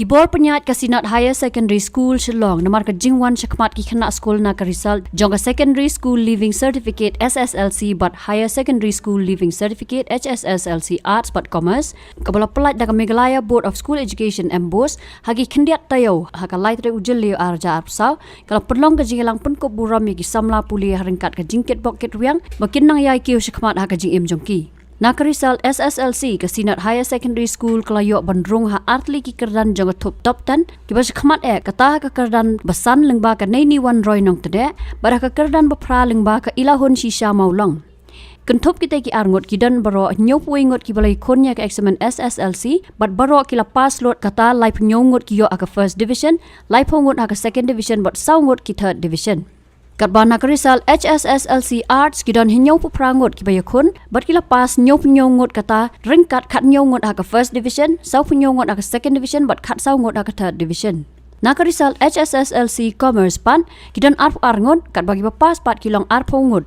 Kibor penyat ke Synod Higher Secondary School Shillong namar ke jingwan syakmat ki Khynnah School na ke result jong ke Secondary School Living Certificate SSLC but Higher Secondary School Living Certificate HSSLC Arts but Commerce kabala pelat da ke Meghalaya Board of School Education Embos hagi khendiat tayo haka light re ujel leo arja apsau kalau perlong ke jingelang Pynkup Burom ki samla puli haringkat ke jingket bokit riang makin nang yai kiu syakmat haka jing em jongki nak result SSLC ke Synod Higher Secondary School kelayok bandrung ha artli ki kerdan jong top top tan ki bas khmat kata ke kerdan besan lengba ke nei wan roy nong tede bara ke kerdan bapra lengba ke ilahun shisha maulong kentup kita ki arngot ki dan baro nyop wengot ki balai konya ke examen SSLC but baro ki lapas lot kata live nyongot ki yo aka first division live hongot aka second division but saungot ki third division Katbana kerisal HSSLC Arts kidon hinyau puprangot ki bayakun bat kila pas nyau punyongot kata ringkat kat nyongot aka first division sau punyongot aka second division bat kat saungot aka third division Nakarisal HSSLC Commerce pan kidon arp arngot kat bagi papas pat kilong arp hongot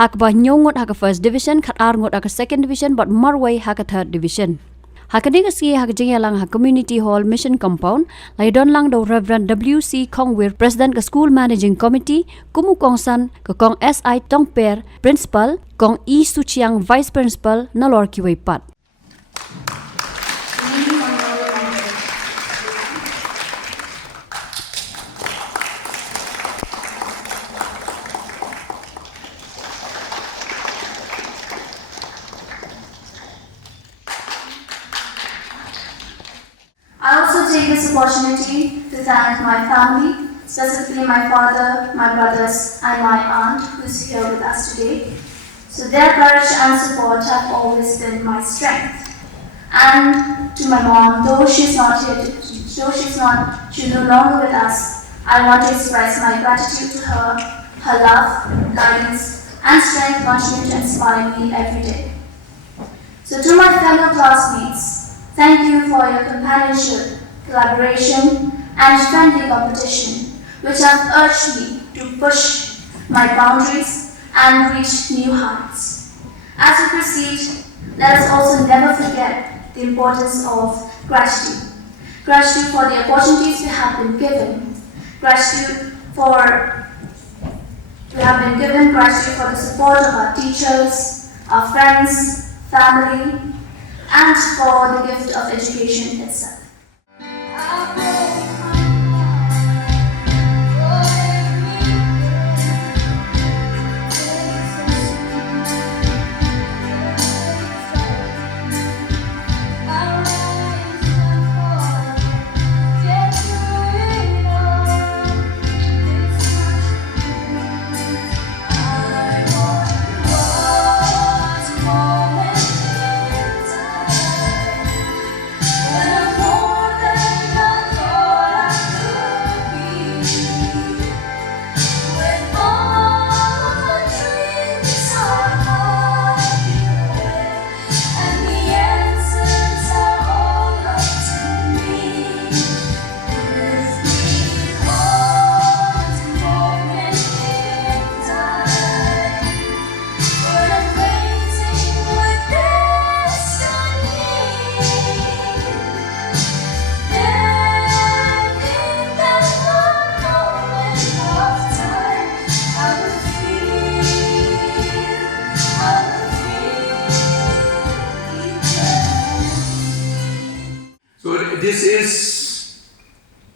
hak bah nyongot aka first division kat arngot aka second division bat marway aka third division Hakading aski hakjing lang ha Community Hall Mission Compound laidon lang do Reverend WC Kongwir President ke School Managing Committee kumu kongsan ke kong SI Tongper Principal kong E Suchiang Vice Principal nalor kiway pat I also take this opportunity to thank my family, specifically my father, my brothers, and my aunt who is here with us today. So their courage and support have always been my strength. And to my mom, though she's no longer with us, I want to express my gratitude to her. Her love, guidance, and strength continue to inspire me every day. So to my fellow classmates, thank you for your companionship, collaboration, and friendly competition, which have urged me to push my boundaries and reach new heights. As we proceed, let us also never forget the importance of gratitude. Gratitude for the opportunities we have been given. Gratitude for the support of our teachers, our friends, family, and for the gift of education itself.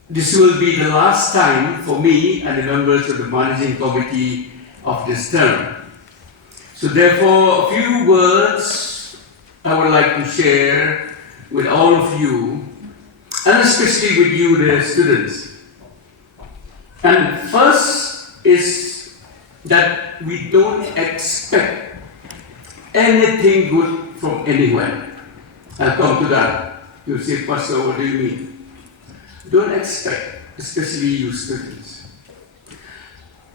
This will be the last time for me and the members of the managing committee of this term. So therefore, a few words I would like to share with all of you, and especially with you, the students. And first is that we don't expect anything good from anywhere. I'll come to that. You'll say, Pastor, what do you mean? Don't expect, especially you students.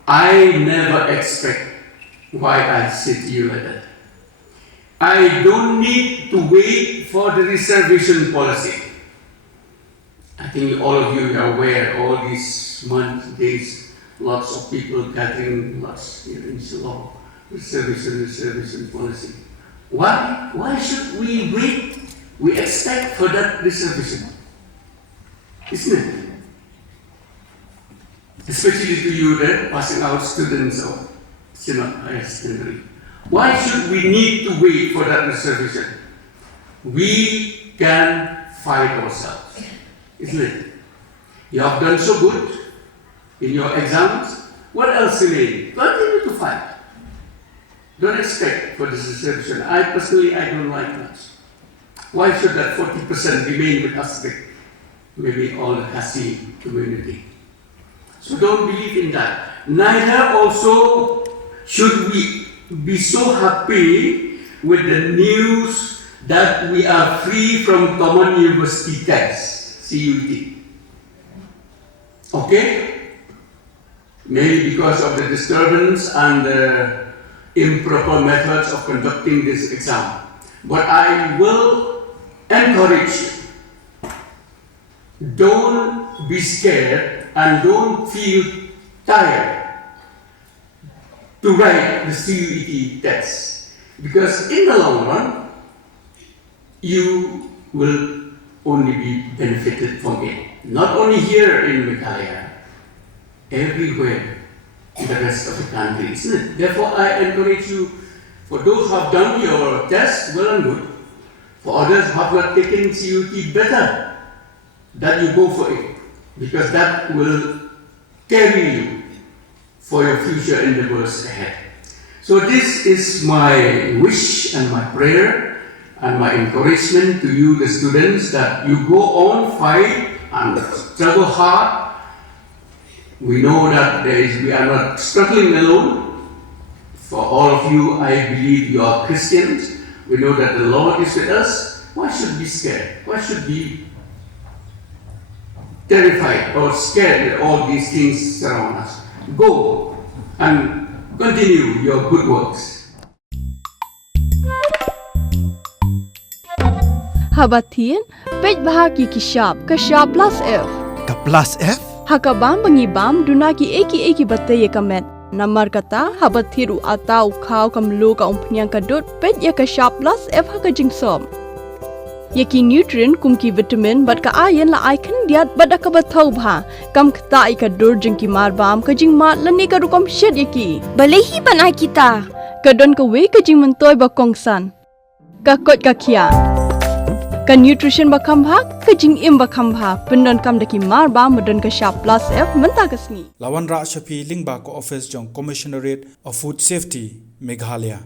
I never expect why I sit here like that. I don't need to wait for the reservation policy. I think all of you are aware, all these months, days, lots of people gathering, lots here in Shillong. Reservation policy. Why should we wait? We expect for that reservation. isn't it? Especially to you, the passing out students of Synod higher secondary. Why should we need to wait for that reservation? We can fight ourselves, isn't it? You have done so good in your exams. What else remains? Continue to fight. Don't expect for this reservation. I personally don't like that. Why should that 40% remain with us, maybe all the Kasi community? So don't believe in that. Neither also should we be so happy with the news that we are free from common university tests, CUT. Okay? Maybe because of the disturbance and the improper methods of conducting this exam. But I will encourage you. Don't be scared and don't feel tired to write the CUT test. Because in the long run, you will only be benefited from it. Not only here in Meghalaya, everywhere in the rest of the country, isn't it? Therefore, I encourage you, for those who have done your test, well and good. For others who have not taken CUT, better that you go for it, because that will carry you for your future endeavors ahead. So this is my wish and my prayer and my encouragement to you, the students, that you go on, fight and struggle hard. We know that we are not struggling alone. For all of you, I believe you are Christians. We know that the Lord is with us. Why should we be scared? Why should we be terrified or scared that all these things surround us? Go and continue your good works. Habatin, pej bahagi kishab plus F. Ka plus F? Hakabam bangibam dunaki eki batay kamet. Namar kata habathiru atau kau kamlu ka umpnyang kadut pej ya kishab plus F hakajingsom. Yaki nutrient kumki vitamin bat ka ayan la icon diat bat akabatau bha. Kam kata ikadur jengki marbam kajing mat lani karukom shed yaki. Balehi banai kita. Kadon ka we kajing mentoy bakongsan. Kakot kakia. Ka nutrition bakam bha kajing im bakam bha pendon kam daki marba medon ka sharp plus F menta kasni. Lawan Ra Shafi Lingba ko office jong Commissionerate of Food Safety Meghalaya.